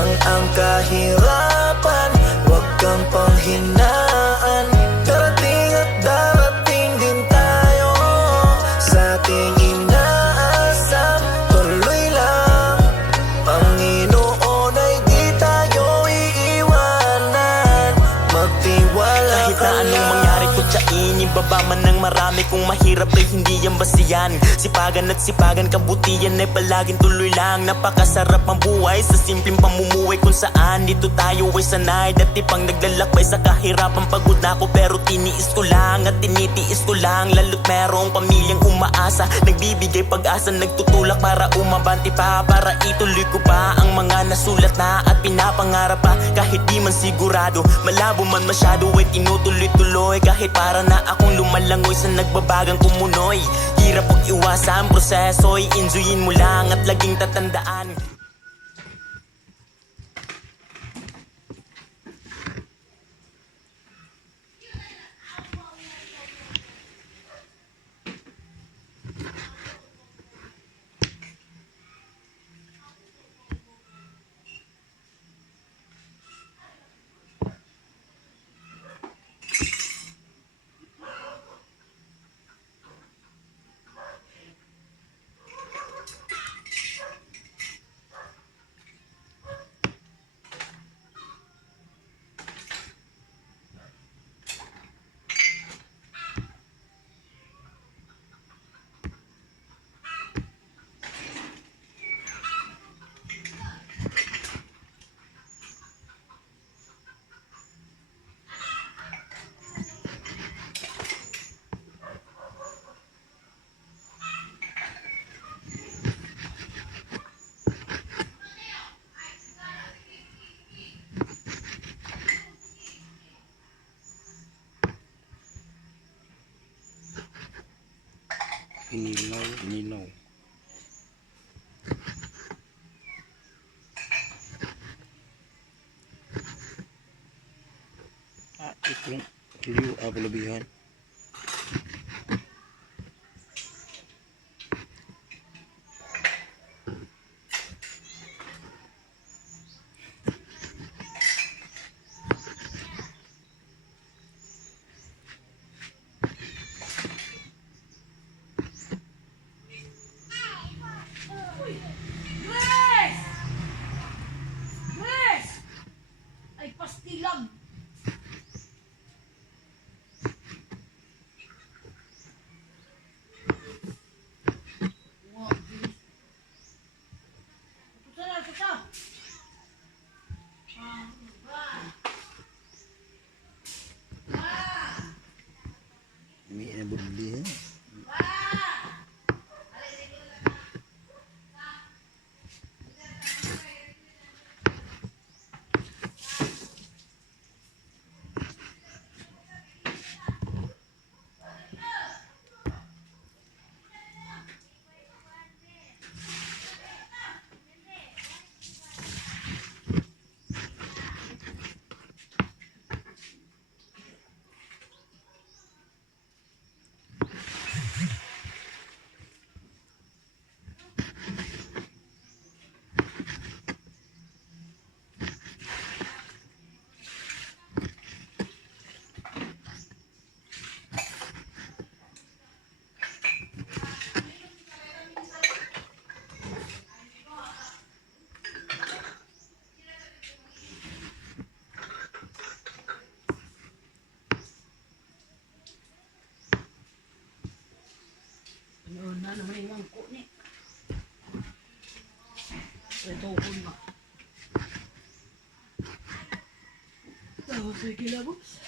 lang ang kahirapan, huwag kang panghinaan. Darating at darating din tayo sa ating inaasam. Tuloy lang, Panginoon ay di tayo iiwanan. Magtiwala kahit ka na anong lang. mangyari kutsain, ibaba man ng marami. Kung mahirap ay hindi yan basihan. Sipagan at sipagan, kabutihan ay palaging tuloy lang. Napakasarap ang buhay sa simpleng pamumuhay, kung saan dito tayo ay sanay. Dati pang naglalakbay sa kahirapan, pagod na ako pero tiniis ko lang at tinitiis ko lang. Lalo't merong pamilyang umaasa, nagbibigay pag-asa, nagtutulak para umabanti pa, para ituloy ko pa ang mga nasulat na at pinapangarap pa. Kahit di man sigurado, malabo man masyado, ay tinutuloy-tuloy. Kahit para na akong lumalangoy sa nagbabagang kumunoy. Hirap pag iwasan proseso, i-enjoyin mo lang at laging tatandaan. Inilaw. Itong liw palabihan. Ay, pastilang! May nabudli. Ano na naman yung mangko ni? Ito ko na. Sige lang, boss.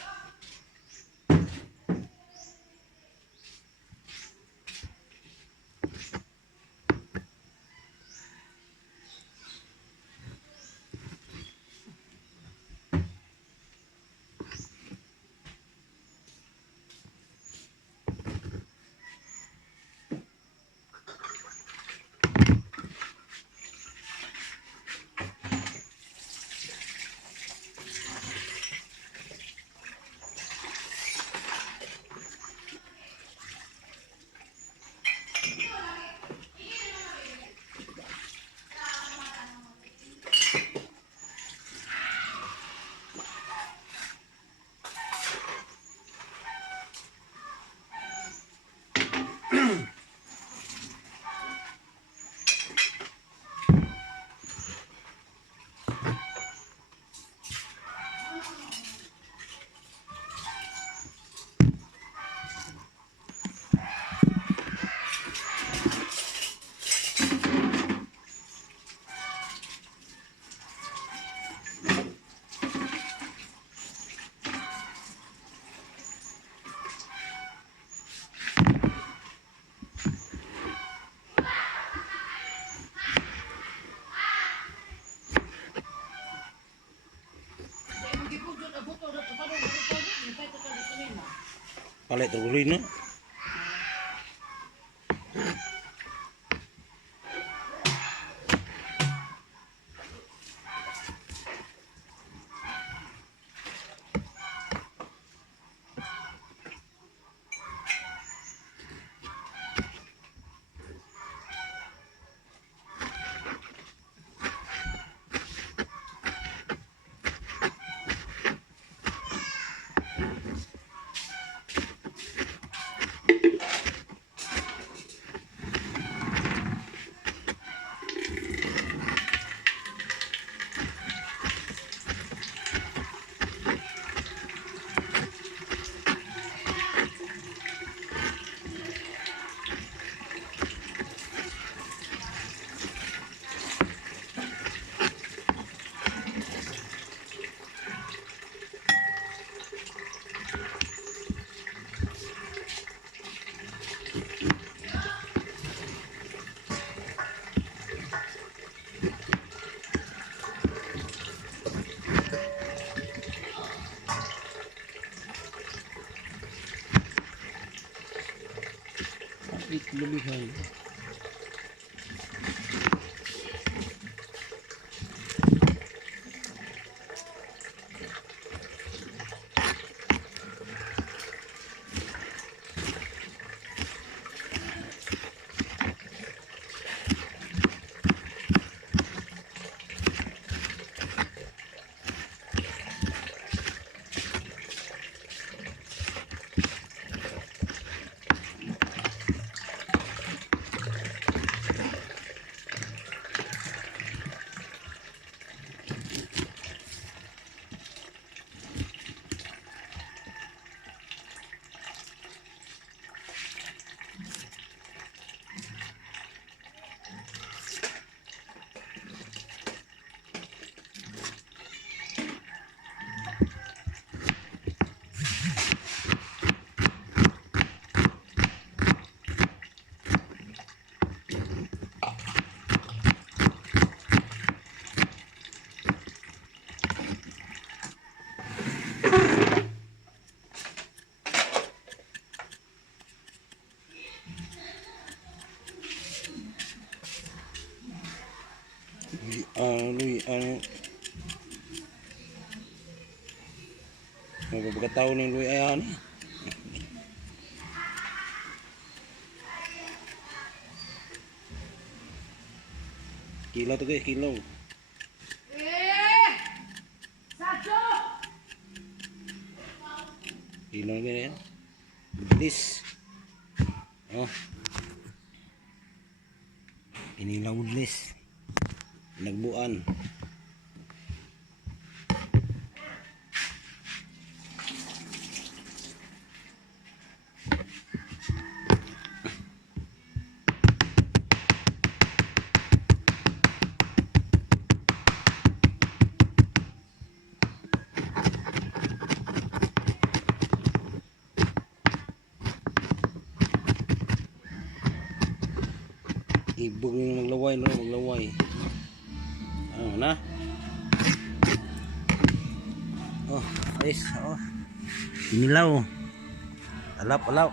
Palit terguling na. Kelebihan. Pagkataon ng Luy ayan. Kilaw to guys, kilaw. Sacho! Kilaw na yan. Budlis. Oh. Inilaw budlis. Nagbuan. Ibog yung maglaway, no? Maglaway. Ano na? Oh, guys. Oh. Inilaw. Alap, alap.